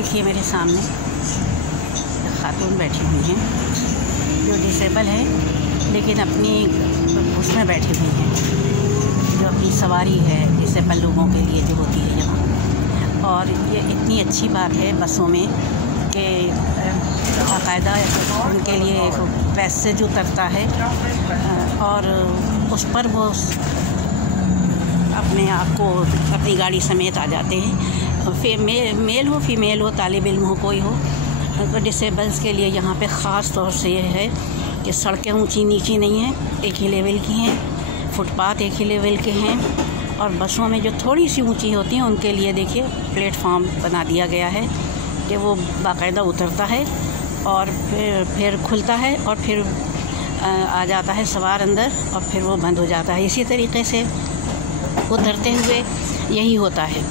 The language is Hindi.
देखिए मेरे सामने खातून बैठी हुई हैं जो डिसेबल है, लेकिन अपनी उसमें बैठी हुई हैं, जो अपनी सवारी है डिसेबल लोगों के लिए जो होती है यहाँ। और ये इतनी अच्छी बात है बसों में कि बाकायदा उनके लिए एक पैसेज उतरता है और उस पर वो अपने आप को अपनी गाड़ी समेत आ जाते हैं। मेल हो फीमेल हो, तालिब इल्म हो, कोई हो, तो डिसेबल्स के लिए यहाँ पे ख़ास तौर से ये है कि सड़कें ऊंची नीची नहीं हैं, एक ही लेवल की हैं, फुटपाथ एक ही लेवल के हैं। और बसों में जो थोड़ी सी ऊंची होती हैं उनके लिए देखिए प्लेटफॉर्म बना दिया गया है कि वो बाकायदा उतरता है और फिर खुलता है और फिर आ जाता है सवार अंदर और फिर वो बंद हो जाता है। इसी तरीके से उतरते हुए यही होता है।